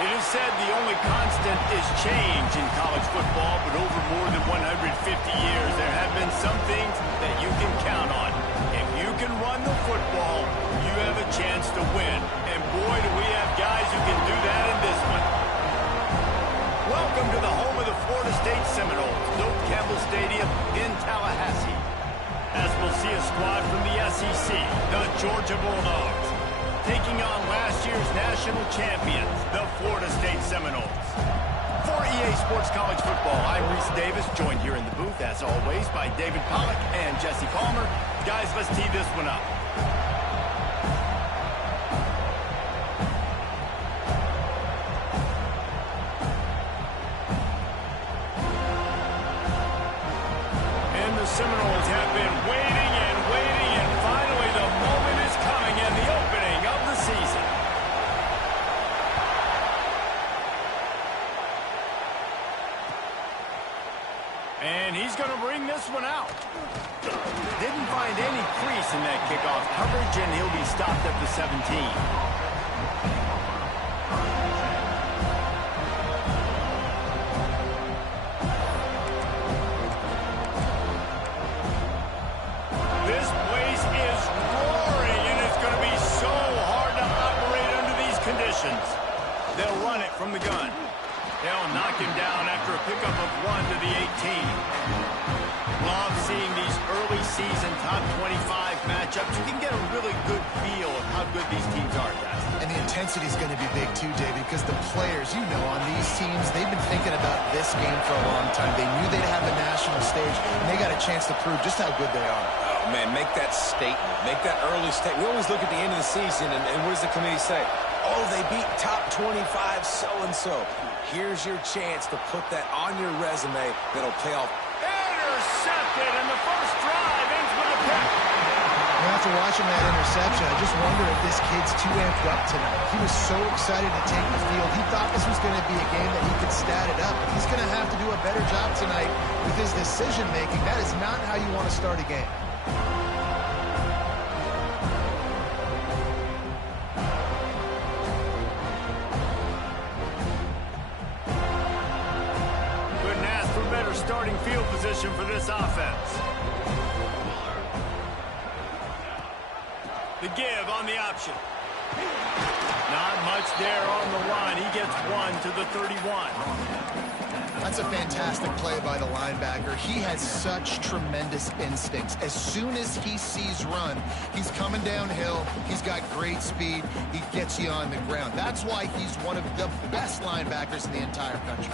It is said the only constant is change in college football, but over more than 150 years, there have been some things that you can count on. If you can run the football, you have a chance to win. And boy, do we have guys who can do that in this one. Welcome to the home of the Florida State Seminoles, Doak Campbell Stadium in Tallahassee. As we'll see a squad from the SEC, the Georgia Bulldogs, taking on last year's national champions, the Florida State Seminoles. For EA Sports College Football, I'm Reese Davis, joined here in the booth, as always, by David Pollack and Jesse Palmer. Guys, let's tee this one up. And the Seminoles have been waiting and waiting, and finally the moment is coming and the opening of the season. And he's going to bring this one out. Didn't find any crease in that kickoff coverage, and he'll be stopped at the 17. They'll run it from the gun. They'll knock him down after a pickup of 1 to the 18. Love seeing these early season top 25 matchups. You can get a really good feel of how good these teams are, guys. And the intensity is going to be big too, David, because the players, you know, on these teams, they've been thinking about this game for a long time. They knew they'd have the national stage, and they got a chance to prove just how good they are. Oh, man, make that statement. Make that early statement. We always look at the end of the season, and what does the committee say? Oh, they beat top 25 so-and-so. Here's your chance to put that on your resume that'll pay off. Intercepted, and the first drive ends with a pick. After watching that interception, I just wonder if this kid's too amped up tonight. He was so excited to take the field. He thought this was going to be a game that he could stat it up. He's going to have to do a better job tonight with his decision-making. That is not how you want to start a game. Starting field position for this offense. The give on the option. Not much there on the line. He gets 1 to the 31. That's a fantastic play by the linebacker. He has such tremendous instincts. As soon as he sees run, he's coming downhill. He's got great speed. He gets you on the ground. That's why he's one of the best linebackers in the entire country.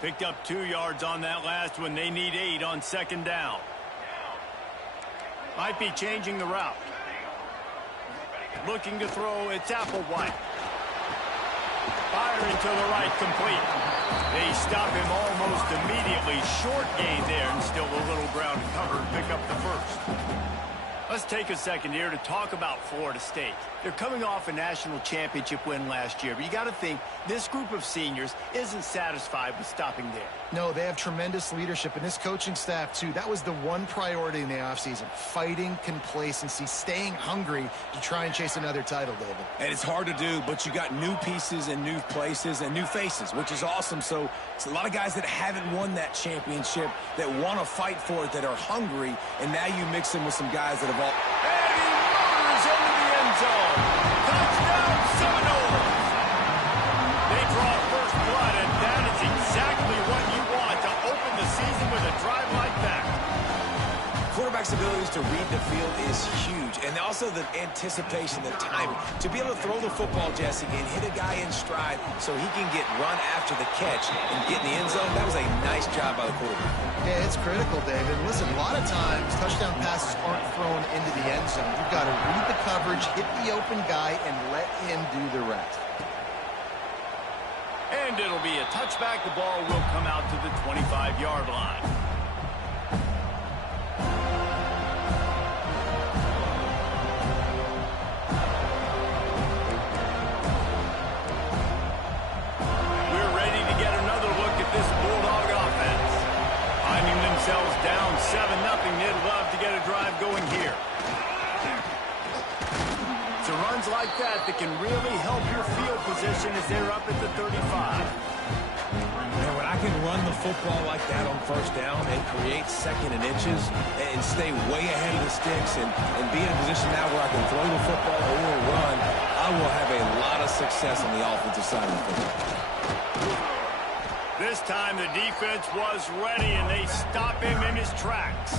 Picked up 2 yards on that last one. They need 8 on second down. Might be changing the route. Looking to throw, it's Applewhite. Firing to the right, complete. They stop him almost immediately. Short gain there, and still a little ground to cover and pick up the first. Let's take a second here to talk about Florida State. They're coming off a national championship win last year, but you got to think this group of seniors isn't satisfied with stopping there. No, they have tremendous leadership, and this coaching staff, too. That was the one priority in the offseason, fighting complacency, staying hungry to try and chase another title, David. And it's hard to do, but you got new pieces and new places and new faces, which is awesome. So it's a lot of guys that haven't won that championship that want to fight for it, that are hungry, and now you mix them with some guys that have all... And he motors into the end zone. Touchdown, Seminoles. They draw first blood, and that is exactly what you want to open the season with a drive like that. Quarterback's abilities to read the field is huge, and also the anticipation, the timing. To be able to throw the football, Jesse, and hit a guy in stride so he can get run after the catch and get in the end zone, that was a nice job by the quarterback. Yeah, it's critical, David. Listen, a lot of times touchdown passes aren't thrown into the end zone. You've got to read the coverage, hit the open guy, and let him do the rest. And it'll be a touchback. The ball will come out to the 25-yard line. We're ready to get another look at this Bulldog offense. Finding themselves down 7-0, they'd love to get a drive going here. runs like that that can really help your field position as they're up at the 35. And when I can run the football like that on first down and create second and inches and stay way ahead of the sticks and be in a position now where I can throw the football or run, I will have a lot of success on the offensive side of the football. This time the defense was ready, and they stop him in his tracks.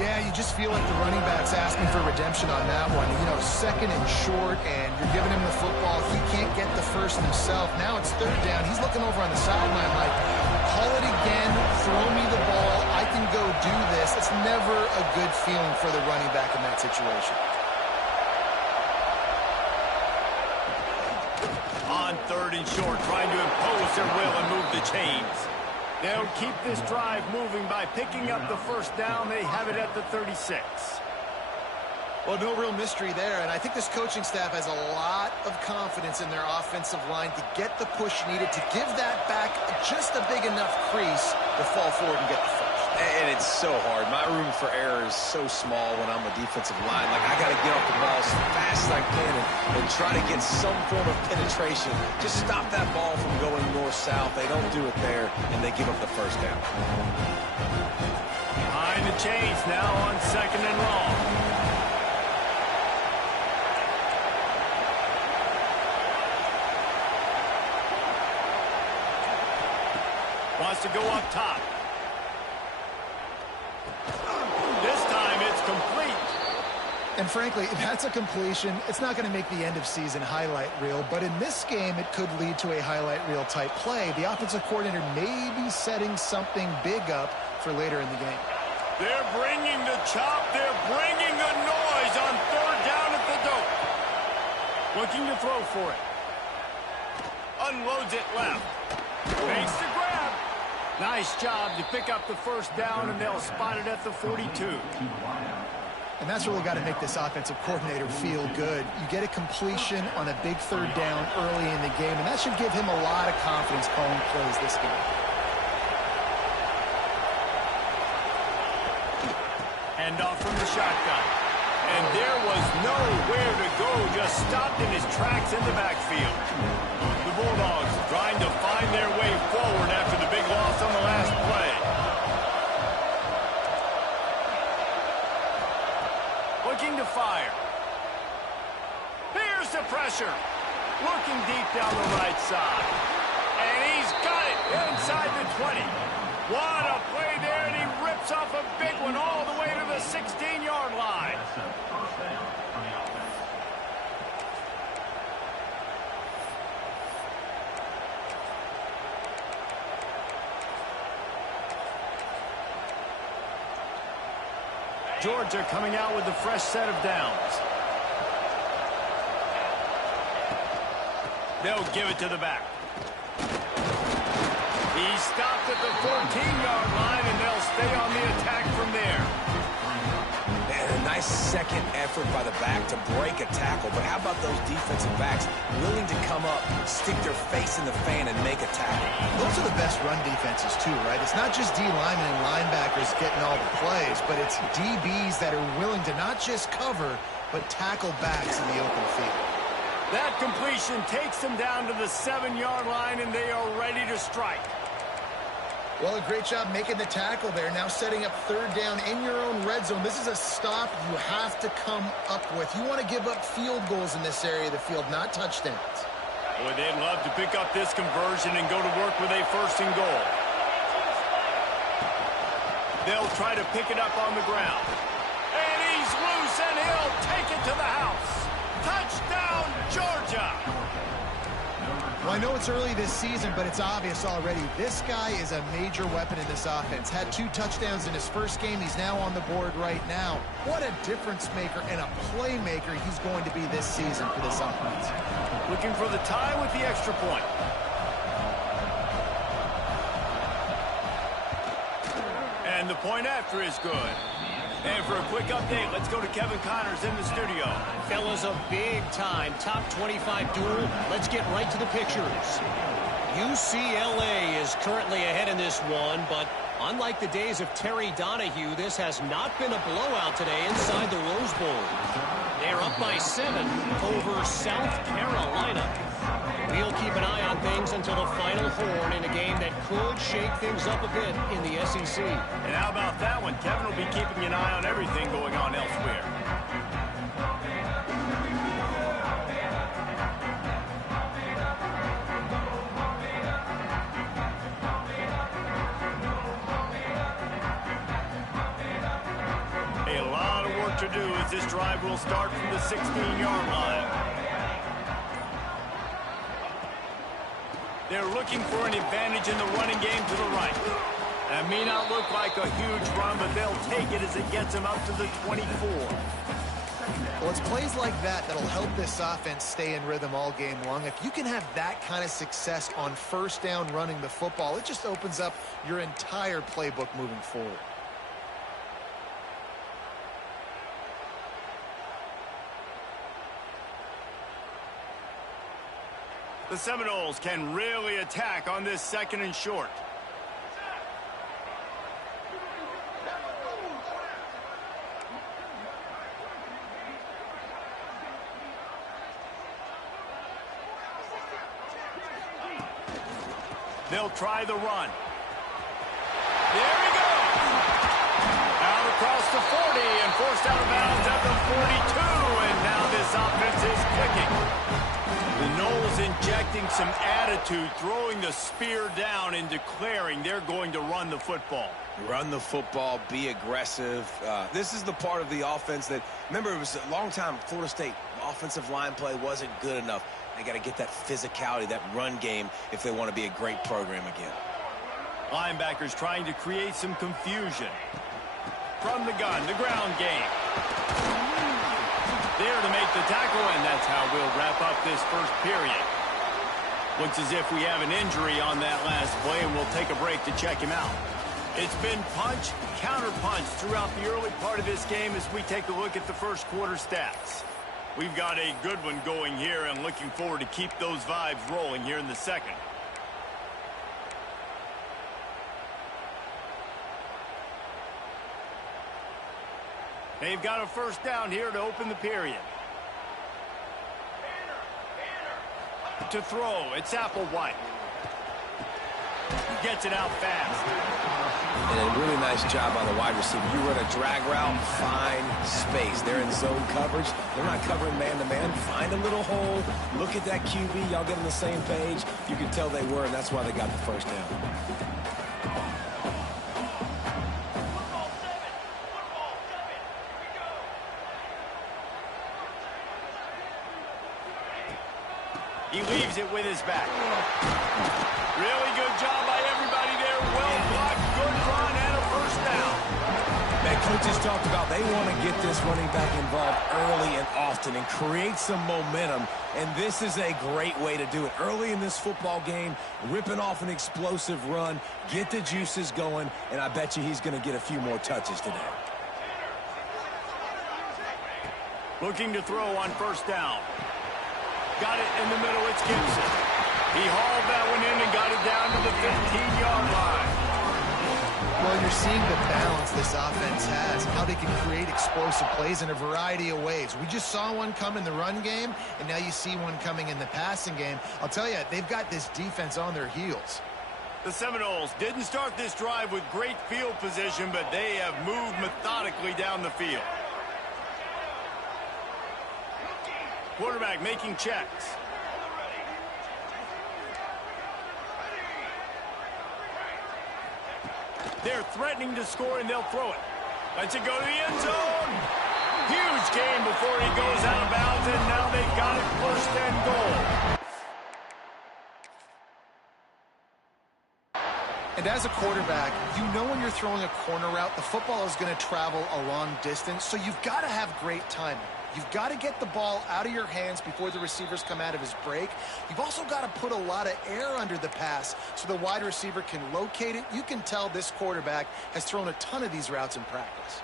Yeah, you just feel like the running back's asking for redemption on that one. You know, second and short, and you're giving him the football. He can't get the first himself. Now it's third down. He's looking over on the sideline like, call it again, throw me the ball, I can go do this. It's never a good feeling for the running back in that situation. On third and short, trying to impose their will and move the chains. They'll keep this drive moving by picking up the first down. They have it at the 36. Well, no real mystery there, and I think this coaching staff has a lot of confidence in their offensive line to get the push needed to give that back just a big enough crease to fall forward and get the first. And it's so hard. My room for error is so small when I'm a defensive line. Like, I got to get off the ball as fast as I can and try to get some form of penetration. Just stop that ball from going north-south. They don't do it there, and they give up the first down. Behind the chains now on second and long. Wants to go up top. This time it's complete. And frankly, if that's a completion, it's not going to make the end of season highlight reel, but in this game, it could lead to a highlight reel type play. The offensive coordinator may be setting something big up for later in the game. They're bringing the chop. They're bringing the noise on third down at the dope. Looking to throw for it. Unloads it left. Makes the grab. Nice job to pick up the first down, and they'll spot it at the 42. And that's really got to make this offensive coordinator feel good. You get a completion on a big third down early in the game, and that should give him a lot of confidence calling plays this game. Hand off from the shotgun. And there was nowhere to go, just stopped in his tracks in the backfield. The Bulldogs trying to find their way forward after the big loss on the last play. Looking to fire. Here's the pressure. Looking deep down the right side. And he's got it inside the 20. What a play there, and he rips off a big one all the way to the 16-yard line. Georgia coming out with a fresh set of downs. They'll give it to the back. He stopped at the 14-yard line, and they'll stay on the attack from there. And a nice second effort by the back to break a tackle. But how about those defensive backs willing to come up, stick their face in the fan, and make a tackle? Those are the best run defenses, too, right? It's not just D linemen and linebackers getting all the plays, but it's DBs that are willing to not just cover, but tackle backs in the open field. That completion takes them down to the 7-yard line, and they are ready to strike. Well, a great job making the tackle there. Now setting up third down in your own red zone. This is a stop you have to come up with. You want to give up field goals in this area of the field, not touchdowns. Boy, they'd love to pick up this conversion and go to work with a first and goal. They'll try to pick it up on the ground. And he's loose, and he'll take it to the house. Touchdown, Georgia! Well, I know it's early this season, but it's obvious already. This guy is a major weapon in this offense. Had 2 touchdowns in his first game. He's now on the board right now. What a difference maker and a playmaker he's going to be this season for this offense. Looking for the tie with the extra point. And the point after is good. And for a quick update, let's go to Kevin Connors in the studio. Fellas, a big-time top 25 duel. Let's get right to the pictures. UCLA is currently ahead in this one, but Unlike the days of Terry Donahue, this has not been a blowout today inside the Rose Bowl. They're up by 7 over South Carolina. We'll keep an eye on things until the final horn in a game that could shake things up a bit in the SEC. And how about that one? Kevin will be keeping an eye on everything going on elsewhere. A lot of work to do as this drive will start from the 16-yard line. They're looking for an advantage in the running game to the right. That may not look like a huge run, but they'll take it as it gets them up to the 24. Well, it's plays like that that'll help this offense stay in rhythm all game long. If you can have that kind of success on first down running the football, it just opens up your entire playbook moving forward. The Seminoles can really attack on this 2nd and short. They'll try the run. There he goes. Out across the 40 and forced out of bounds at the 42. And now this offense is kicking. The Noles injecting some attitude, throwing the spear down and declaring they're going to run the football. Run the football, be aggressive. This is the part of the offense that, remember, it was a long time, Florida State offensive line play wasn't good enough. They got to get that physicality, that run game, if they want to be a great program again. Linebackers trying to create some confusion. From the gun, the ground game. There to make the tackle, and that's how we'll wrap up this first period. Looks as if we have an injury on that last play, and we'll take a break to check him out. It's been punch, counter punch throughout the early part of this game as we take a look at the first quarter stats. We've got a good one going here, and looking forward to keep those vibes rolling here in the second. They've got a first down here to open the period. To throw, it's Applewhite. Gets it out fast. And a really nice job by the wide receiver. You run a drag route, find space. They're in zone coverage. They're not covering man-to-man. Find a little hole. Look at that QB. Y'all get on the same page. You can tell they were, and that's why they got the first down. He leaves it with his back. Really good job by everybody there. Well blocked, good run, and a first down. Man, coaches talked about they want to get this running back involved early and often and create some momentum, and this is a great way to do it. Early in this football game, ripping off an explosive run, get the juices going, and I bet you he's going to get a few more touches today. Looking to throw on first down. Got it in the middle, it's Gibson. He hauled that one in and got it down to the 15-yard line. Well, you're seeing the balance this offense has, how they can create explosive plays in a variety of ways. We just saw one come in the run game, and now you see one coming in the passing game. I'll tell you, they've got this defense on their heels. The Seminoles didn't start this drive with great field position, but they have moved methodically down the field. Quarterback making checks. They're threatening to score, and they'll throw it. Lets it go to the end zone. Huge game before he goes out of bounds, and now they've got it first and goal. And as a quarterback, you know when you're throwing a corner route, the football is going to travel a long distance, so you've got to have great timing. You've got to get the ball out of your hands before the receivers come out of his break. You've also got to put a lot of air under the pass so the wide receiver can locate it. You can tell this quarterback has thrown a ton of these routes in practice.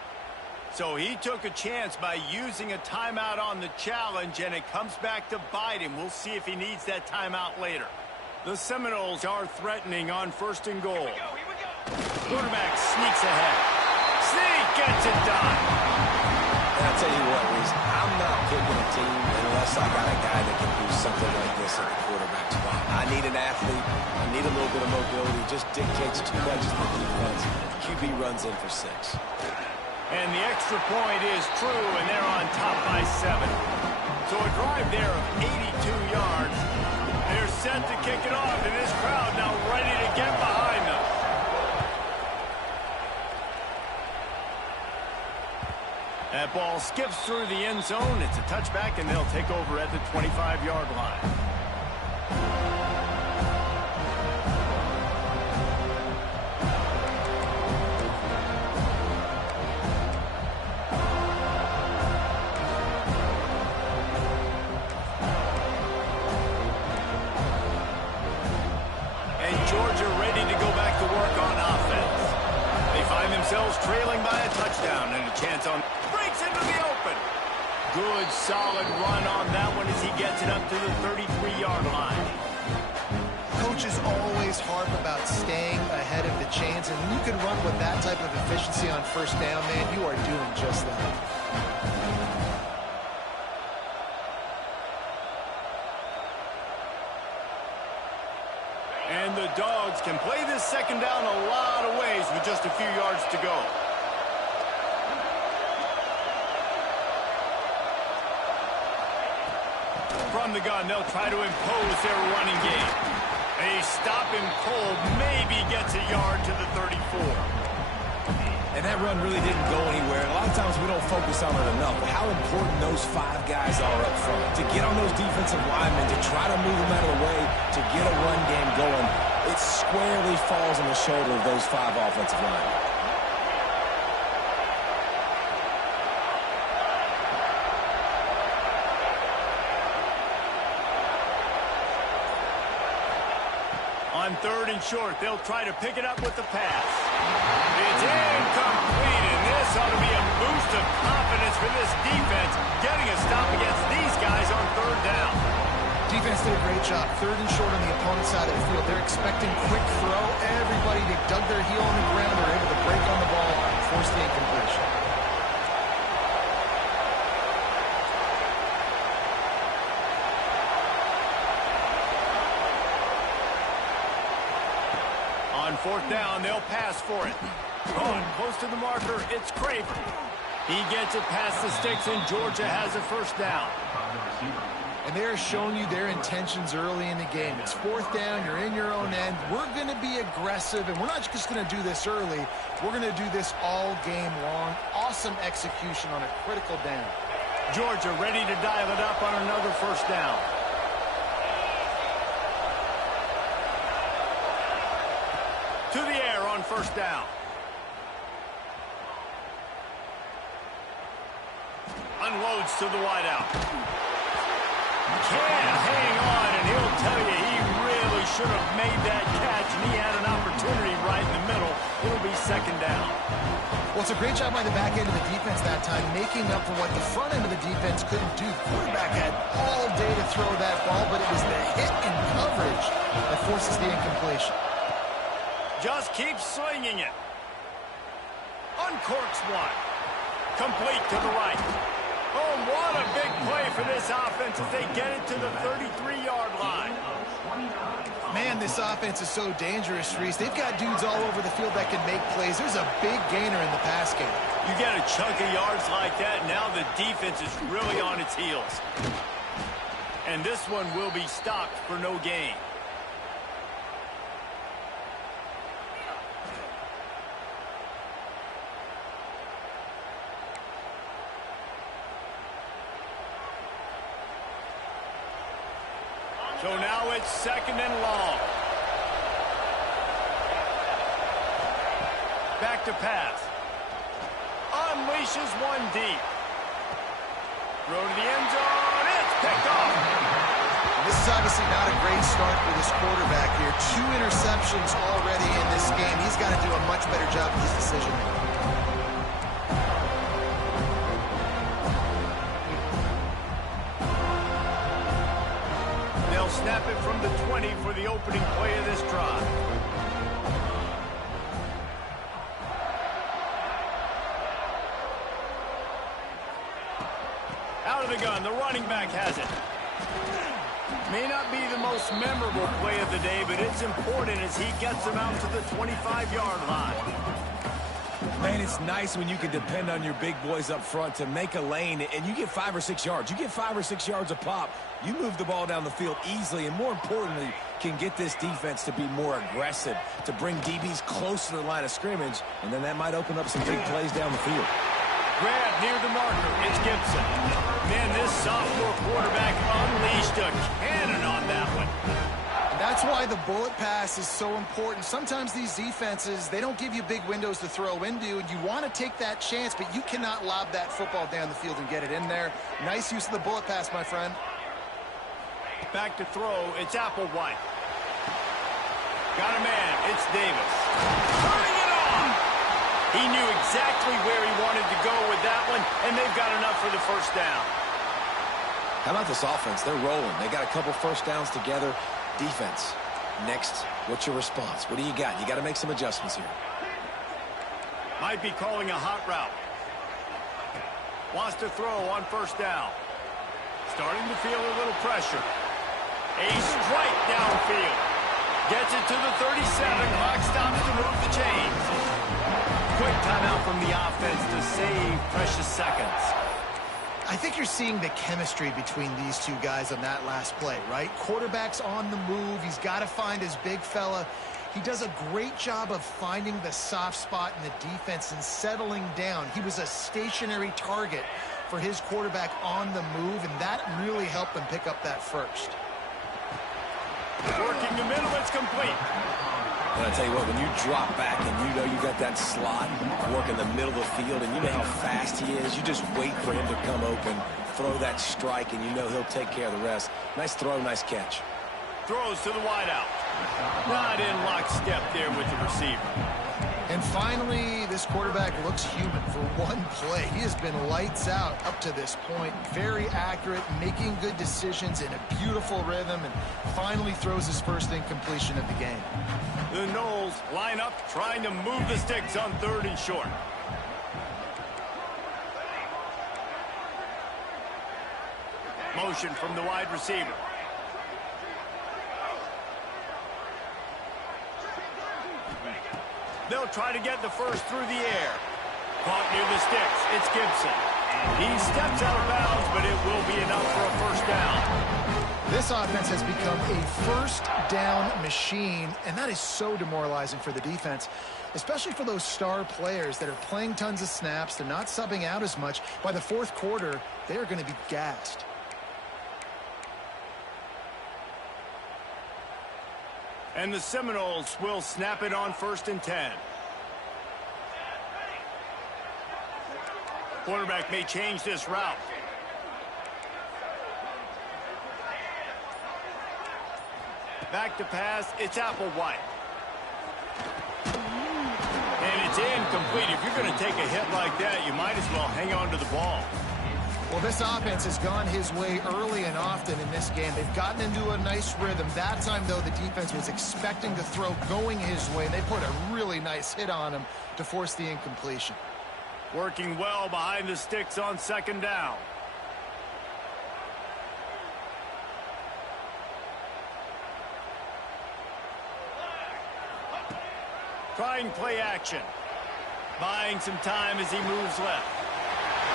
So he took a chance by using a timeout on the challenge, and it comes back to bite him. We'll see if he needs that timeout later. The Seminoles are threatening on first and goal. Here we go. Quarterback sneaks ahead. Sneak gets it done. And I'll tell you what, Reese, I'm not picking a team unless I got a guy that can do something like this at the quarterback spot. I need an athlete. I need a little bit of mobility. Just dictates too much to the defense. QB runs in for 6. And the extra point is true, and they're on top by 7. So a drive there of 82 yards. They're set to kick it off, and this crowd now ready to get behind them. That ball skips through the end zone. It's a touchback, and they'll take over at the 25-yard line. Georgia ready to go back to work on offense. They find themselves trailing by a touchdown and a chance on breaks into the open. Good solid run on that one as he gets it up to the 33-yard line. Coaches always harp about staying ahead of the chains, and when you can run with that type of efficiency on first down, man, you are doing just that. And the Dogs can play this second down a lot of ways with just a few yards to go. From the gun, they'll try to impose their running game. A stop him cold, maybe gets a yard to the 34. And that run really didn't go anywhere. A lot of times we don't focus on it enough, but how important those 5 guys are up front. To get on those defensive linemen, to try to move them out of the way, to get a run game going, it squarely falls on the shoulder of those 5 offensive linemen. On 3rd and short, they'll try to pick it up with the pass. It's incomplete, and this ought to be a boost of confidence for this defense, getting a stop against these guys on 3rd down. Defense did a great job. 3rd and short on the opponent's side of the field. They're expecting quick throw. Everybody dug their heel on the ground. They're able to break on the ball and force the incompletion. On 4th down, they'll pass for it. On close to the marker, it's Craver. He gets it past the sticks, and Georgia has a 1st down. And they're showing you their intentions early in the game. It's 4th down, you're in your own end. We're going to be aggressive, and we're not just going to do this early. We're going to do this all game long. Awesome execution on a critical down. Georgia ready to dial it up on another 1st down. To the air on 1st down. Unloads to the wideout. Can't hang on, and he'll tell you he really should have made that catch, and he had an opportunity right in the middle. It'll be 2nd down. Well, it's a great job by the back end of the defense that time, making up for what the front end of the defense couldn't do. The quarterback had all day to throw that ball, but it was the hit and coverage that forces the incompletion. Just keep slinging it. Uncorks one. Complete to the right. Oh, what a big play for this offense as they get it to the 33-yard line. Man, this offense is so dangerous, Reese. They've got dudes all over the field that can make plays. There's a big gainer in the pass game. You get a chunk of yards like that, now the defense is really on its heels. And this one will be stopped for no gain. So now it's 2nd and long. Back to pass. Unleashes one deep. Throw to the end zone. It's picked off. This is obviously not a great start for this quarterback here. 2 interceptions already in this game. He's got to do a much better job with his decision making. Snap it from the 20 for the opening play of this drive. Out of the gun, the running back has it. May not be the most memorable play of the day, but it's important as he gets them out to the 25-yard line. Man, it's nice when you can depend on your big boys up front to make a lane, and you get 5 or 6 yards. You get 5 or 6 yards a pop. You move the ball down the field easily, and more importantly, can get this defense to be more aggressive, to bring DBs close to the line of scrimmage, and then that might open up some big plays down the field. Grab near the marker. It's Gibson. Man, this sophomore quarterback unleashed a cannon on that one. That's why the bullet pass is so important. Sometimes these defenses, they don't give you big windows to throw into, and you want to take that chance, but you cannot lob that football down the field and get it in there. Nice use of the bullet pass, my friend. Back to throw. It's Applewhite. Got a man. It's Davis. Turning it on. He knew exactly where he wanted to go with that one, and they've got enough for the first down. How about this offense? They're rolling. They got a couple first downs together. Defense. Next, what's your response? What do you got? You got to make some adjustments here. Might be calling a hot route. Wants to throw on first down. Starting to feel a little pressure. A strike downfield. Gets it to the 37. Clock stops to move the chains. Quick timeout from the offense to save precious seconds. I think you're seeing the chemistry between these two guys on that last play, right? Quarterback's on the move. He's got to find his big fella. He does a great job of finding the soft spot in the defense and settling down. He was a stationary target for his quarterback on the move, and that really helped them pick up that first. Working the middle, it's complete. And I tell you what, when you drop back and you know you got that slot work in the middle of the field and you know how fast he is, you just wait for him to come open, throw that strike, and you know he'll take care of the rest. Nice throw, nice catch. Throws to the wideout. Not in lockstep there with the receiver. And finally, this quarterback looks human for one play. He has been lights out up to this point. Very accurate, making good decisions in a beautiful rhythm, and finally throws his first incompletion of the game. The Knowles line up, trying to move the sticks on 3rd and short. Motion from the wide receiver. They'll try to get the first through the air. Caught near the sticks. It's Gibson. He steps out of bounds, but it will be enough for a first down. This offense has become a first down machine, and that is so demoralizing for the defense, especially for those star players that are playing tons of snaps. They're not subbing out as much. By the 4th quarter, they are going to be gassed. And the Seminoles will snap it on 1st and 10. Quarterback may change this route. Back to pass, it's Applewhite. And it's incomplete. If you're going to take a hit like that, you might as well hang on to the ball. Well, this offense has gone his way early and often in this game. They've gotten into a nice rhythm. That time, though, the defense was expecting to throw going his way. They put a really nice hit on him to force the incompletion. Working well behind the sticks on 2nd down. Trying play action. Buying some time as he moves left.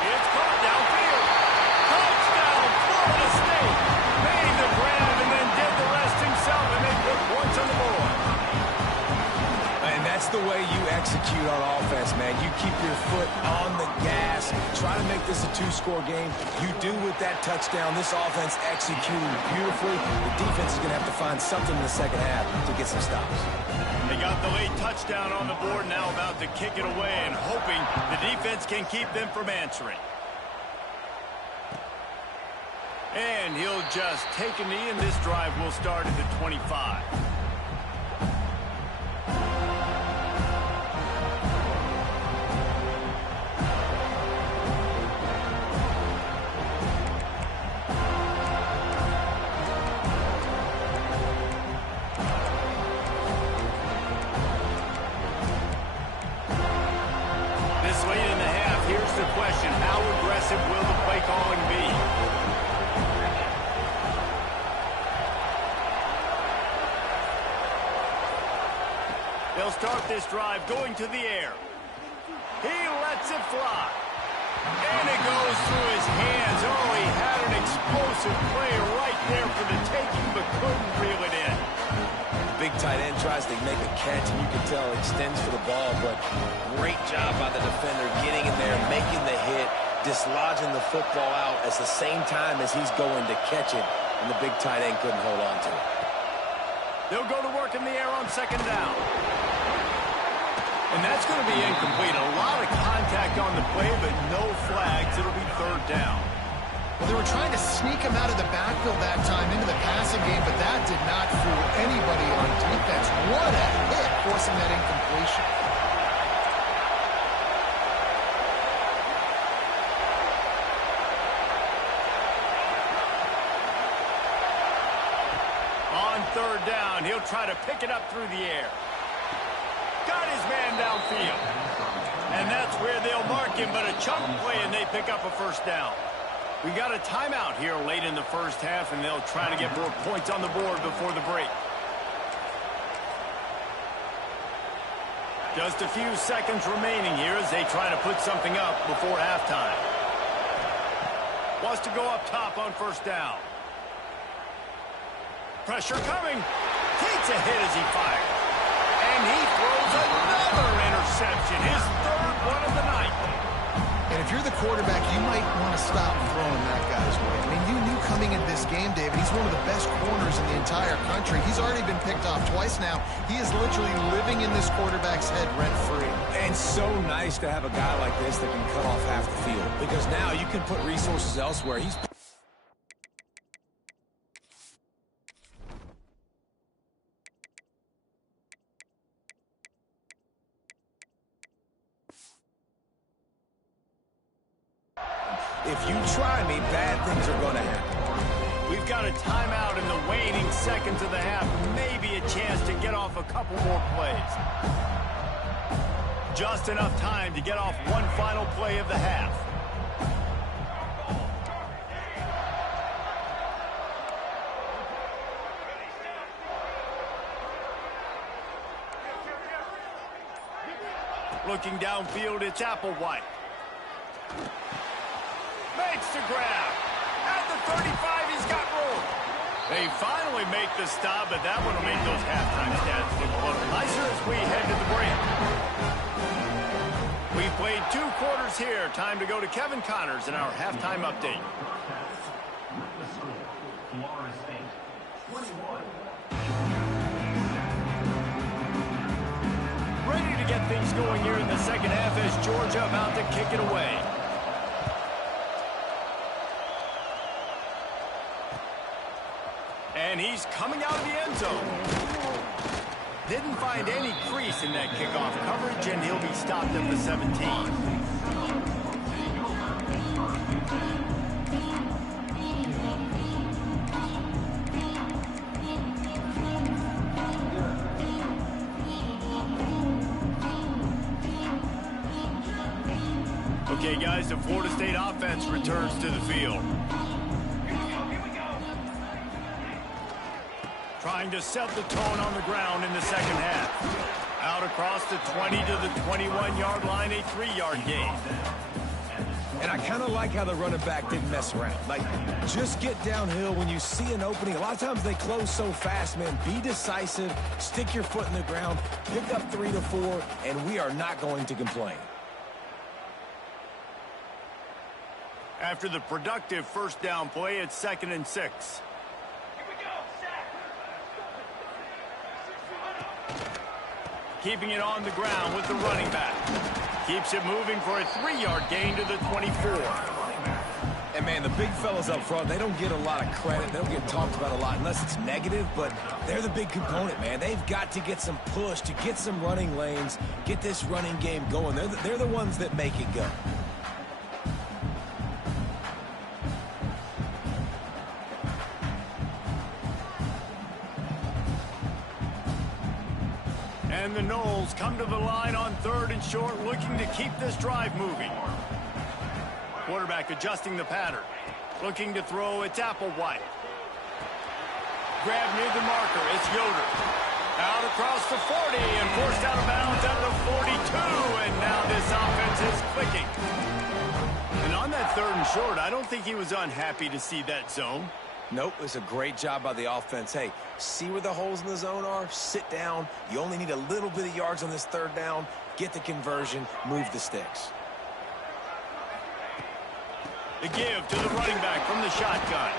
It's caught downfield. Touchdown, Florida State. Made the grab and then did the rest himself, and they put points on the board. And that's the way you execute on offense, man. You keep your foot on the gas. Try to make this a 2-score game. You do with that touchdown. This offense executing beautifully. The defense is going to have to find something in the second half to get some stops. They got the late touchdown on the board, now about to kick it away and hoping the defense can keep them from answering. And he'll just take a knee, and this drive will start at the 25. This late in the half, here's the question: how aggressive will the play calling be? They'll start this drive going to the air. He lets it fly. And it goes through his hands. Oh, he had an explosive play right there for the taking, but couldn't reel it in. Big tight end tries to make a catch, and you can tell extends for the ball, but great job by the defender getting in there, making the hit, dislodging the football out at the same time as he's going to catch it, and the big tight end couldn't hold on to it. They'll go to work in the air on second down. And that's going to be incomplete. A lot of contact on the play, but no flags. It'll be third down. Well, they were trying to sneak him out of the backfield that time into the passing game, but that did not fool anybody on defense. What a hit, forcing that incompletion. On third down, he'll try to pick it up through the air. Got his man downfield. And that's where they'll mark him, but a chunk play, and they pick up a first down. We got a timeout here late in the first half, and they'll try to get more points on the board before the break. Just a few seconds remaining here as they try to put something up before halftime. Wants to go up top on first down. Pressure coming. Takes a hit as he fires. And he throws another interception, his third one of the night. And if you're the quarterback, you might want to stop throwing that guy's way. I mean, you knew coming into this game, David, he's one of the best corners in the entire country. He's already been picked off twice now. He is literally living in this quarterback's head rent-free. And so nice to have a guy like this that can cut off half the field, because now you can put resources elsewhere. He's If you try me, bad things are going to happen. We've got a timeout in the waning seconds of the half. Maybe a chance to get off a couple more plays. Just enough time to get off one final play of the half. Looking downfield, it's Applewhite. Makes the grab. At the 35, he's got room. They finally make the stop, but that one will make those halftime stats look a little nicer as we head to the break. We've played 2 quarters here. Time to go to Kevin Connors in our halftime update. Ready to get things going here in the second half as Georgia about to kick it away. And he's coming out of the end zone. Didn't find any crease in that kickoff coverage, and he'll be stopped at the 17. Okay, guys, the Florida State offense returns to the field. Trying to set the tone on the ground in the second half. Out across the 20 to the 21-yard line, a 3-yard gain. And I kind of like how the running back didn't mess around. Like, just get downhill when you see an opening. A lot of times they close so fast, man. Be decisive, stick your foot in the ground, pick up 3 to 4, and we are not going to complain. After the productive first down play, it's 2nd and 6. Keeping it on the ground with the running back. Keeps it moving for a 3-yard gain to the 24. And, man, the big fellas up front, they don't get a lot of credit. They don't get talked about a lot unless it's negative, but they're the big component, man. They've got to get some push, to get some running lanes, get this running game going. They're the ones that make it go. And the Noles come to the line on 3rd and short, looking to keep this drive moving. Quarterback adjusting the pattern. Looking to throw, it's Applewhite. Grab near the marker, it's Yoder. Out across the 40 and forced out of bounds at the 42. And now this offense is clicking. And on that 3rd and short, I don't think he was unhappy to see that zone. Nope, it's a great job by the offense. Hey, see where the holes in the zone are? Sit down. You only need a little bit of yards on this 3rd down. Get the conversion. Move the sticks. The give to the running back from the shotgun.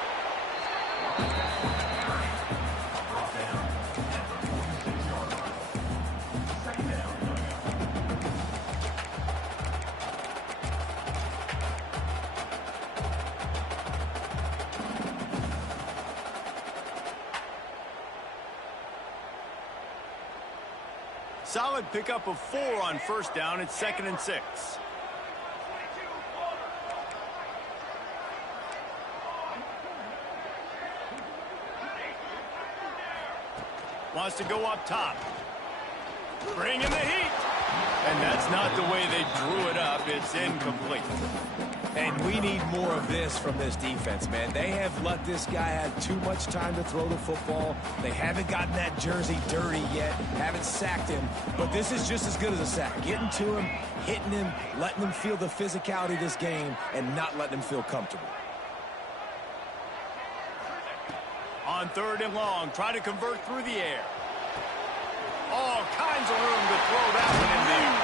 Solid pickup of 4 on 1st down. It's 2nd and 6. Wants to go up top. Bring in the heat. And that's not the way they drew it up. It's incomplete. And we need more of this from this defense, man. They have let this guy have too much time to throw the football. They haven't gotten that jersey dirty yet, haven't sacked him. But this is just as good as a sack. Getting to him, hitting him, letting him feel the physicality of this game, and not letting him feel comfortable. On 3rd and long, try to convert through the air. All kinds of room to throw that one in there.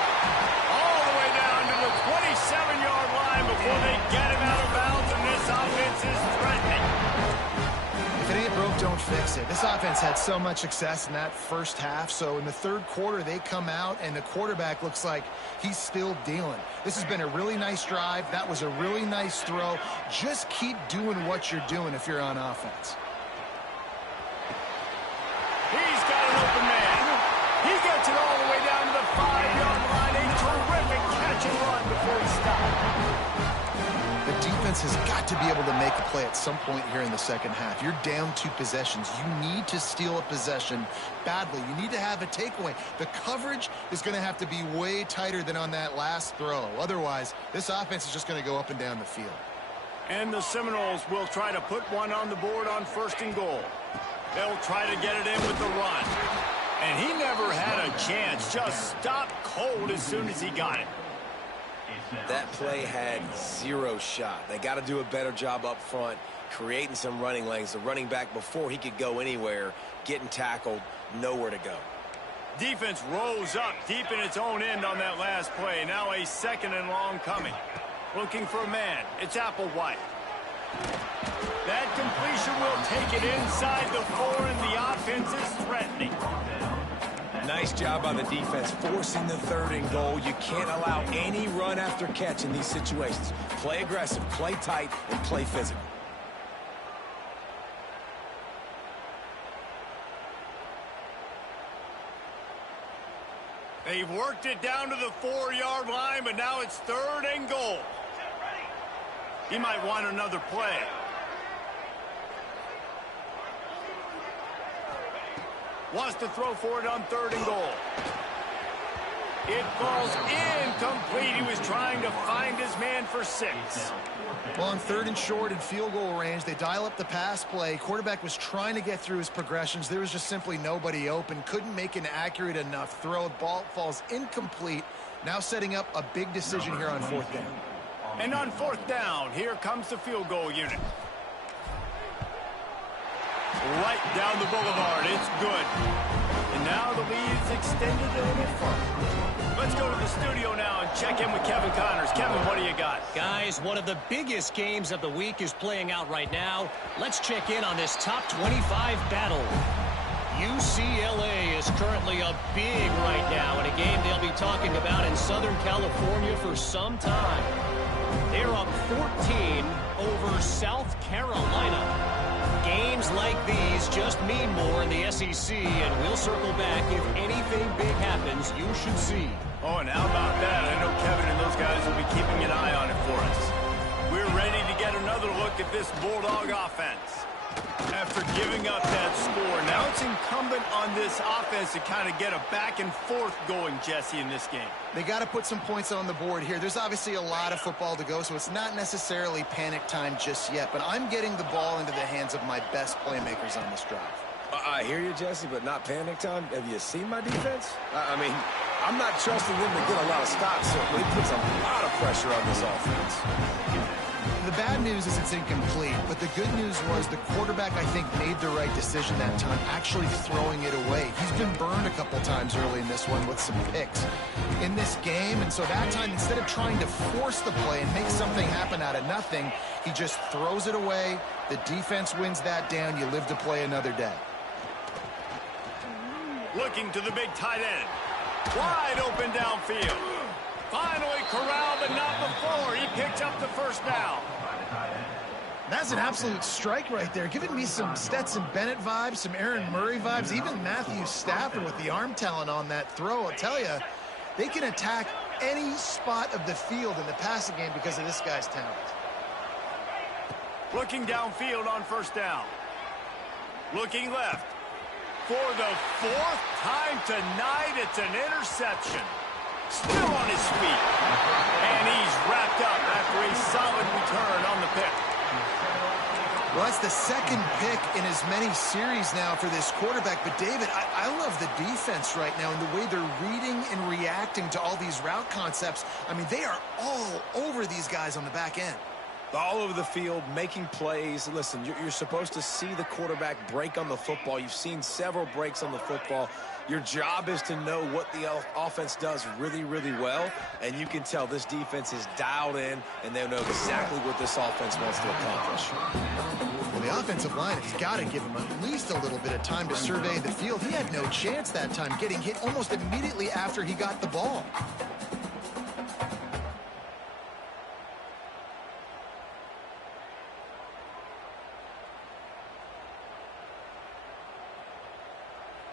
All the way down to the 27-yard line before they get him out of bounds, and this offense is threatening. If it ain't broke, don't fix it. This offense had so much success in that 1st half, so in the 3rd quarter, they come out, and the quarterback looks like he's still dealing. This has been a really nice drive. That was a really nice throw. Just keep doing what you're doing if you're on offense. He's got an open man. He gets it all the way down to the 5-yard line. A terrific catch and run before he stopped. The defense has got to be able to make a play at some point here in the 2nd half. You're down 2 possessions. You need to steal a possession badly. You need to have a takeaway. The coverage is going to have to be way tighter than on that last throw. Otherwise, this offense is just going to go up and down the field. And the Seminoles will try to put one on the board on 1st and goal. They'll try to get it in with the run. And he never had a chance. Just stopped cold as soon as he got it. That play had 0 shot. They got to do a better job up front, creating some running lanes. The running back, before he could go anywhere, getting tackled, nowhere to go. Defense rose up deep in its own end on that last play. Now a 2nd and long coming. Looking for a man. It's Applewhite. That completion will take it inside the 4, and the offense is threatening. Nice job by the defense, forcing the 3rd and goal. You can't allow any run after catch in these situations. Play aggressive, play tight, and play physical. They've worked it down to the 4-yard line, but now it's 3rd and goal. He might want another play. Wants to throw for it on 3rd and goal. It falls incomplete. He was trying to find his man for 6. Well, on 3rd and short and field goal range, they dial up the pass play. Quarterback was trying to get through his progressions. There was just simply nobody open. Couldn't make an accurate enough throw. The ball falls incomplete. Now setting up a big decision here on 4th down. And on 4th down, here comes the field goal unit. Right down the boulevard. It's good. And now the lead's extended a little further. Let's go to the studio now and check in with Kevin Connors. Kevin, what do you got? Guys, one of the biggest games of the week is playing out right now. Let's check in on this top 25 battle. UCLA is currently up big right now in a game they'll be talking about in Southern California for some time. They're up 14 over South Carolina. Games like these just mean more in the SEC, and we'll circle back if anything big happens you should see. Oh, and how about that? I know Kevin and those guys will be keeping an eye on it for us. We're ready to get another look at this Bulldog offense. After giving up that score, now it's incumbent on this offense to kind of get a back and forth going, Jesse, in this game. They got to put some points on the board here. There's obviously a lot of football to go, so it's not necessarily panic time just yet, but I'm getting the ball into the hands of my best playmakers on this drive. I hear you, Jesse, but not panic time. Have you seen my defense? I mean, I'm not trusting them to get a lot of stops, so it puts a lot of pressure on this offense. The bad news is it's incomplete, but the good news was the quarterback, I think, made the right decision that time, actually throwing it away. He's been burned a couple times early in this one with some picks in this game, and so that time, instead of trying to force the play and make something happen out of nothing, he just throws it away. The defense wins that down. You live to play another day. Looking to the big tight end. Wide open downfield. Finally corralled, but not before. He picks up the first down. That's an absolute strike right there, giving me some Stetson Bennett vibes, some Aaron Murray vibes, even Matthew Stafford with the arm talent on that throw. I'll tell you, they can attack any spot of the field in the passing game because of this guy's talent. Looking downfield on first down. Looking left. For the fourth time tonight, it's an interception. Still on his feet. And he's wrapped up after a solid return on the pick. Well, that's the second pick in as many series now for this quarterback. But, David, I love the defense right now and the way they're reading and reacting to all these route concepts. I mean, they are all over these guys on the back end. All over the field, making plays. Listen, you're supposed to see the quarterback break on the football. You've seen several breaks on the football. Your job is to know what the offense does really, really well, and you can tell this defense is dialed in, and they know exactly what this offense wants to accomplish. Well, the offensive line has got to give him at least a little bit of time to survey the field. He had no chance that time, getting hit almost immediately after he got the ball.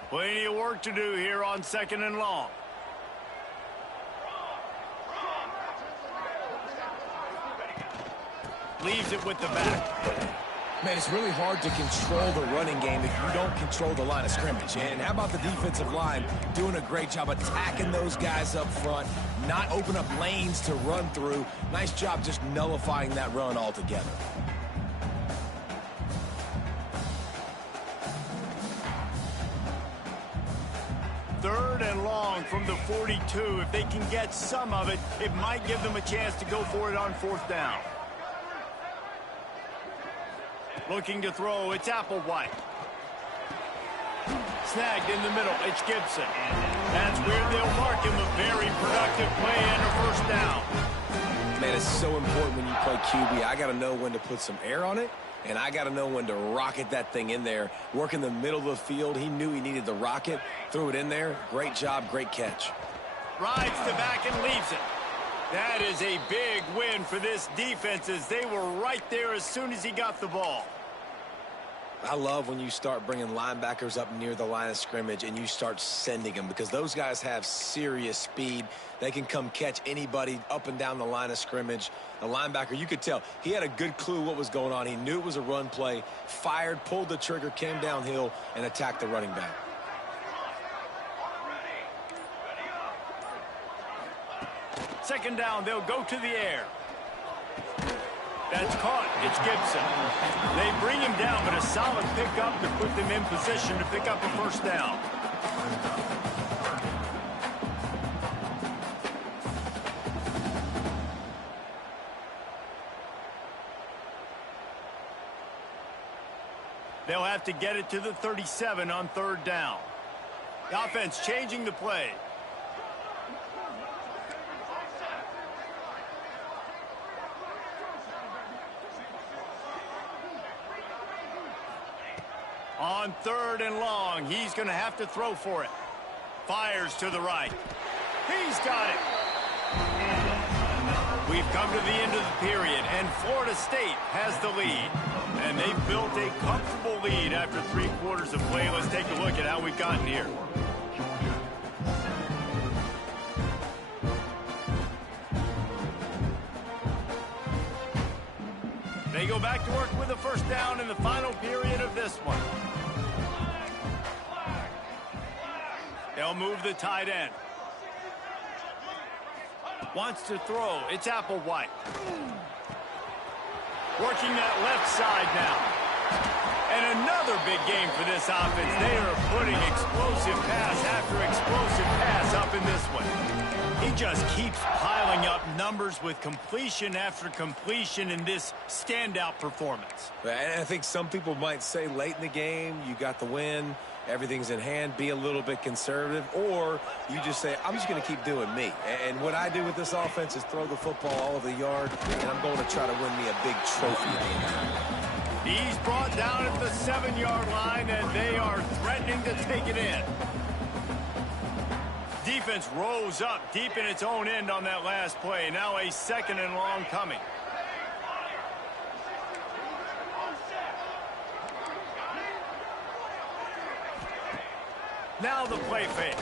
Plenty of work to do here on second and long. Leaves it with the back. Man, it's really hard to control the running game if you don't control the line of scrimmage. And how about the defensive line doing a great job attacking those guys up front, not open up lanes to run through. Nice job just nullifying that run altogether. Third and long from the 42. If they can get some of it, it might give them a chance to go for it on fourth down. Looking to throw, it's Applewhite. Snagged in the middle, it's Gibson. That's where they'll mark him a very productive play and a first down. Man, it's so important when you play QB. I got to know when to put some air on it, and I got to know when to rocket that thing in there. Work in the middle of the field. He knew he needed the rocket. Threw it in there. Great job, great catch. Rides the back and leaves it. That is a big win for this defense as they were right there as soon as he got the ball. I love when you start bringing linebackers up near the line of scrimmage and you start sending them because those guys have serious speed. They can come catch anybody up and down the line of scrimmage. The linebacker, you could tell, he had a good clue what was going on. He knew it was a run play, fired, pulled the trigger, came downhill, and attacked the running back. Second down, they'll go to the air. That's caught. It's Gibson. They bring him down, but a solid pickup to put them in position to pick up a first down. They'll have to get it to the 37 on third down. The offense changing the play. On third and long, he's going to have to throw for it. Fires to the right. He's got it. We've come to the end of the period, and Florida State has the lead. And they've built a comfortable lead after 3 quarters of play. Let's take a look at how we've gotten here. They go back to work with a first down in the final period of this one. They'll move the tight end. Wants to throw. It's Applewhite. Working that left side now. And another big game for this offense. They are putting explosive pass after explosive pass up in this one. He just keeps piling up numbers with completion after completion in this standout performance. And I think some people might say late in the game, you got the win, everything's in hand, be a little bit conservative, or you just say, I'm just going to keep doing me. And what I do with this offense is throw the football all over the yard, and I'm going to try to win me a big trophy. He's brought down at the 7-yard line, and they are threatening to take it in. Defense rose up deep in its own end on that last play. Now a 2nd and long coming. Now the play fake.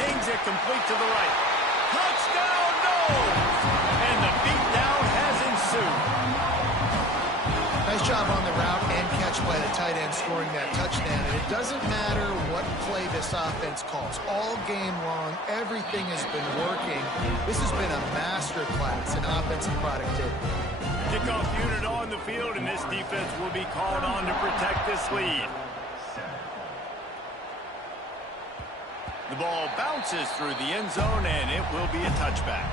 Zings it complete to the right. Touchdown, no! And the beatdown has ensued. Nice job on the route and catch by the tight end scoring that touchdown. And it doesn't matter what play this offense calls. All game long, everything has been working. This has been a masterclass in offensive productivity. Kickoff unit on the field, and this defense will be called on to protect this lead. The ball bounces through the end zone, and it will be a touchback.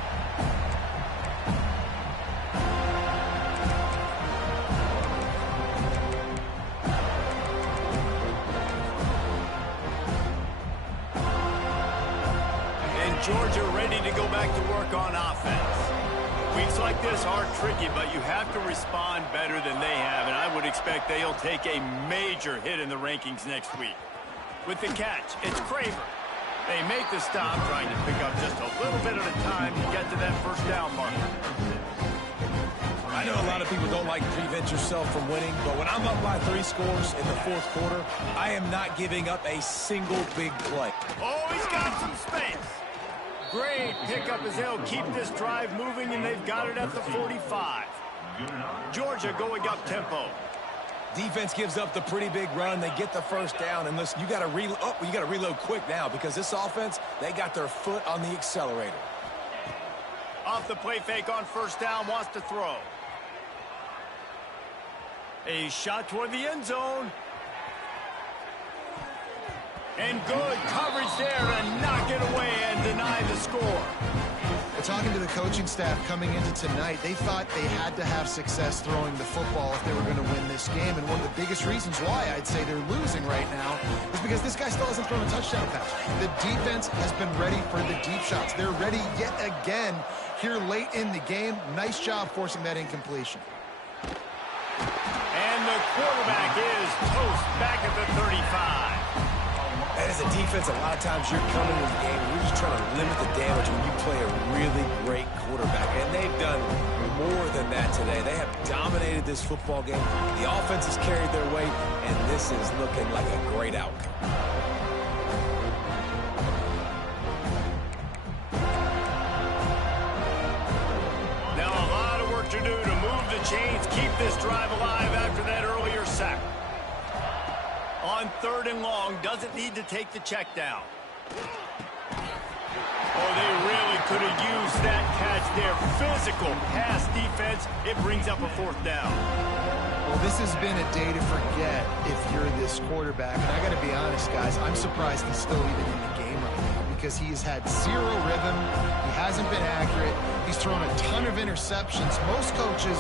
Georgia ready to go back to work on offense. Weeks like this are tricky, but you have to respond better than they have, and I would expect they'll take a major hit in the rankings next week. With the catch, it's Craver. They make the stop, trying to pick up just a little bit at a time to get to that first down marker. I know a lot of people don't like to prevent yourself from winning, but when I'm up by 3 scores in the 4th quarter, I am not giving up a single big play. Oh, he's got some space. Great pickup as they'll keep this drive moving, and they've got it at the 45. Georgia going up tempo. Defense gives up the pretty big run. They get the first down, and listen, you got to reload quick now because this offense, they got their foot on the accelerator. Off the play fake on first down, wants to throw. A shot toward the end zone. And good coverage there to knock it away and deny the score. Well, talking to the coaching staff coming into tonight, they thought they had to have success throwing the football if they were going to win this game. And one of the biggest reasons why I'd say they're losing right now is because this guy still hasn't thrown a touchdown pass. The defense has been ready for the deep shots. They're ready yet again here late in the game. Nice job forcing that incompletion. And the quarterback is toast back at the 35. And as a defense, a lot of times you're coming in the game and you're just trying to limit the damage when you play a really great quarterback. And they've done more than that today. They have dominated this football game. The offense has carried their weight, and this is looking like a great outcome. Now a lot of work to do to move the chains, keep this drive alive after that earlier sack. On 3rd and long, doesn't need to take the check down. Oh, they really could have used that catch there. Physical pass defense. It brings up a 4th down. Well, this has been a day to forget if you're this quarterback. And I got to be honest, guys, I'm surprised he's still even in the game right now because he has had 0 rhythm. He hasn't been accurate. He's thrown a ton of interceptions. Most coaches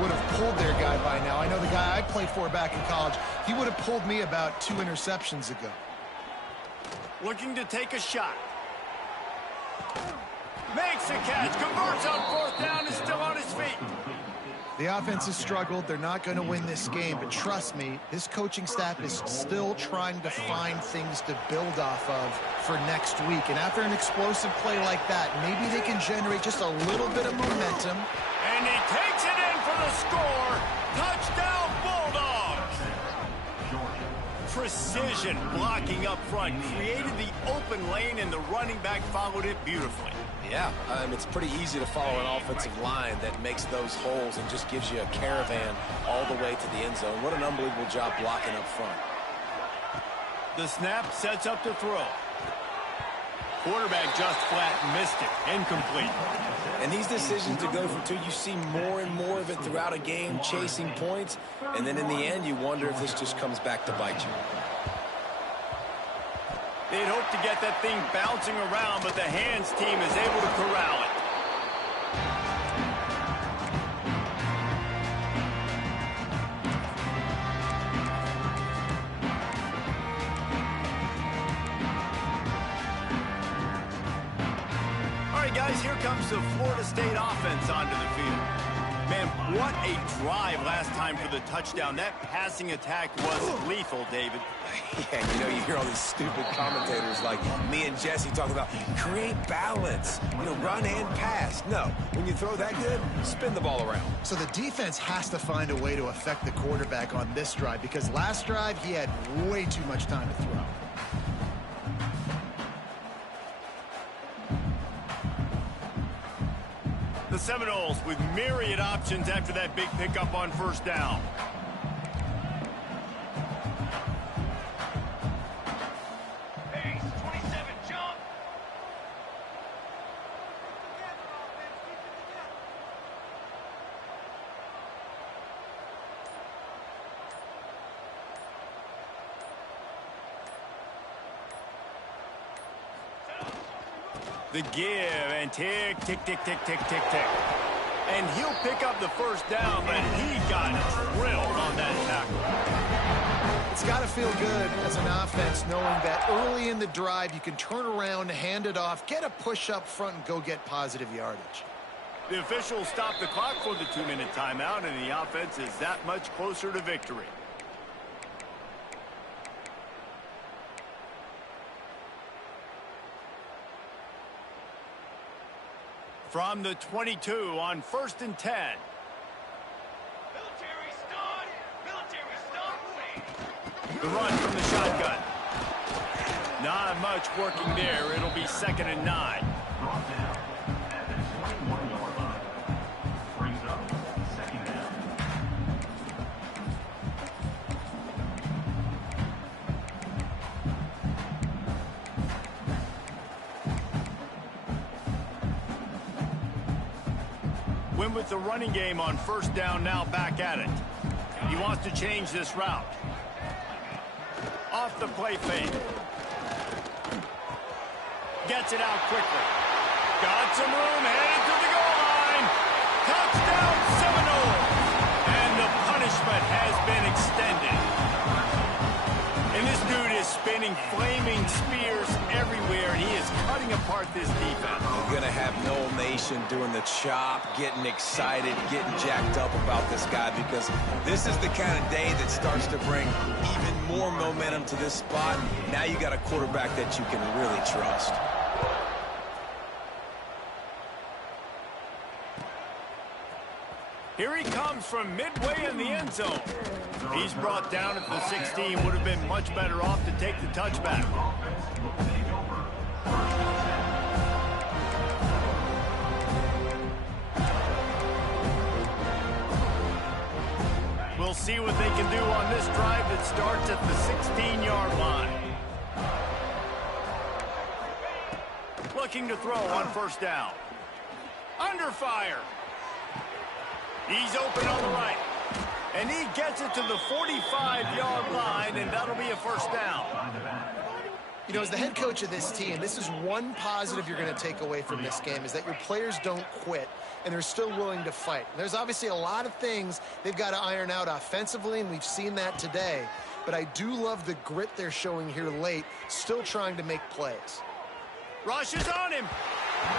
would have pulled their guy by now. I know the guy I played for back in college, he would have pulled me about 2 interceptions ago. Looking to take a shot. Makes a catch, converts on 4th down, is still on his feet. The offense has struggled. They're not going to win this game, but trust me, this coaching staff is still trying to find things to build off of for next week. And after an explosive play like that, maybe they can generate just a little bit of momentum. And he takes it in for the score. Touchdown, Bulldogs. Precision blocking up front created the open lane, and the running back followed it beautifully. Yeah, it's pretty easy to follow an offensive line that makes those holes and just gives you a caravan all the way to the end zone. What an unbelievable job blocking up front. The snap sets up to throw. Quarterback just flat missed it. Incomplete. And these decisions to go for two, you see more and more of it throughout a game, chasing points. And then in the end, you wonder if this just comes back to bite you. They'd hope to get that thing bouncing around, but the hands team is able to corral it. All right, guys, here comes the Florida State offense onto the field. Man, what a drive last time for the touchdown. That passing attack was lethal, David. Yeah, you know, you hear all these stupid commentators like me and Jesse talk about create balance, you know, run and pass. No, when you throw that good, spin the ball around. So the defense has to find a way to affect the quarterback on this drive, because last drive he had way too much time to throw. The Seminoles with myriad options after that big pickup on first down. Pace, 27, jump. The give and tick, tick, tick, tick, tick, tick, tick. And he'll pick up the first down, but he got drilled on that tackle. It's got to feel good as an offense knowing that early in the drive you can turn around, hand it off, get a push up front, and go get positive yardage. The officials stop the clock for the 2-minute timeout, and the offense is that much closer to victory. From the 22 on 1st and 10. Military stun. Military stun. The run from the shotgun. Not much working there. It'll be 2nd and 9. Win with the running game on first down, now back at it. He wants to change this route. Off the play fake. Gets it out quickly. Got some room, headed to the goal line. Touchdown Seminoles. And the punishment has been extended. And this dude is spinning flaming spears everywhere, and he is cutting apart this defense. You're going to have Noel Nation doing the chop, getting excited, getting jacked up about this guy, because this is the kind of day that starts to bring even more momentum to this spot. Now you got a quarterback that you can really trust. Here he comes from midway in the end zone. He's brought down at the 16. Would have been much better off to take the touchback. We'll see what they can do on this drive that starts at the 16-yard line. Looking to throw on first down. Under fire. He's open on the right. And he gets it to the 45-yard line, and that'll be a first down. You know, as the head coach of this team, this is one positive you're going to take away from this game, is that your players don't quit, and they're still willing to fight. There's obviously a lot of things they've got to iron out offensively, and we've seen that today. But I do love the grit they're showing here late, still trying to make plays. Rush is on him.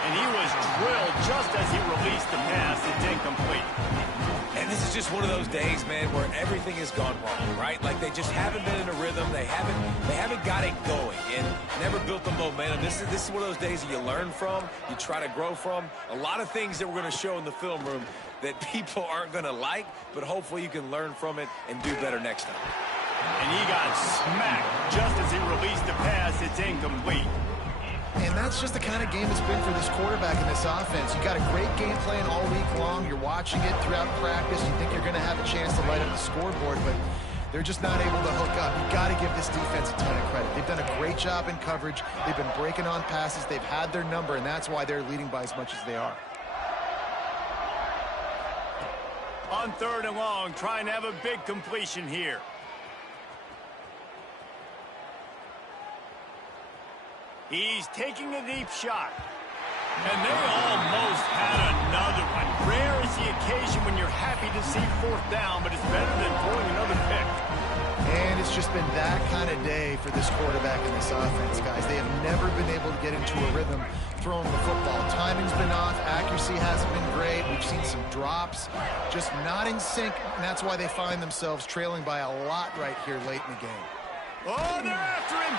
And he was drilled just as he released the pass. It's incomplete. And this is just one of those days, man, where everything has gone wrong, right? Like they just haven't been in a rhythm. They haven't got it going and never built the momentum. This is one of those days that you learn from, you try to grow from. A lot of things that we're going to show in the film room that people aren't going to like, but hopefully you can learn from it and do better next time. And he got smacked just as he released the pass. It's incomplete. And that's just the kind of game it's been for this quarterback in this offense. You got a great game plan all week long. You're watching it throughout practice. You think you're going to have a chance to light up the scoreboard, but They're just not able to hook up. You got to give this defense a ton of credit. They've done a great job in coverage. They've been breaking on passes. They've had their number, and that's why they're leading by as much as they are. On 3rd and long, trying to have a big completion here. He's taking a deep shot. And they almost had another one. Rare is the occasion when you're happy to see 4th down, but it's better than throwing another pick. And it's just been that kind of day for this quarterback and this offense, guys. They have never been able to get into a rhythm throwing the football. Timing's been off. Accuracy hasn't been great. We've seen some drops. Just not in sync, and that's why they find themselves trailing by a lot right here late in the game. Oh, they're after him.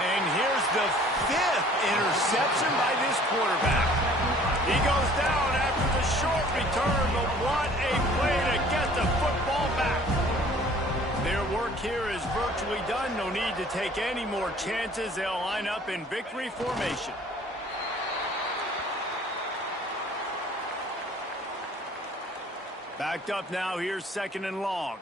And here's the 5th interception by this quarterback. He goes down after the short return, but what a play to get the football back. Their work here is virtually done. No need to take any more chances. They'll line up in victory formation. Backed up now. Here's 2nd and long.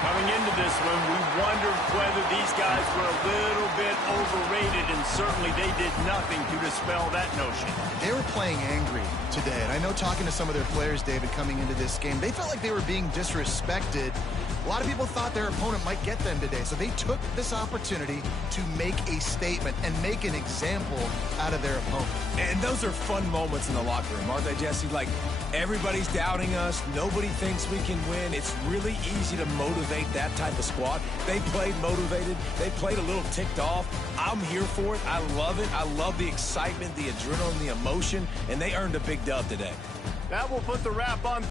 Coming into this one, we wondered whether these guys were a little bit overrated, and certainly they did nothing to dispel that notion. They were playing angry today, and I know talking to some of their players, David, coming into this game, they felt like they were being disrespected. A lot of people thought their opponent might get them today, so they took this opportunity to make a statement and make an example out of their opponent. And those are fun moments in the locker room, aren't they, Jesse? Like, everybody's doubting us. Nobody thinks we can win. It's really easy to motivate that type of squad. They played motivated. They played a little ticked off. I'm here for it. I love it. I love the excitement, the adrenaline, the emotion, and they earned a big dub today. That will put the wrap on